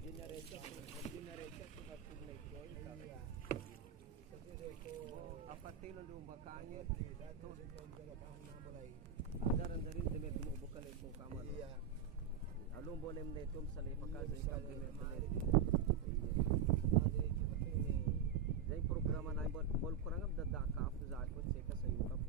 Generator tu satu naik kau ini. Apa telo lumba kanya tu daran dari demi dulu bukan itu kamar. Alum boleh mendetum salih pakai jengkau demi demi. Jadi program na buat bol kurang ab dadak ka afzal ko seka sa yung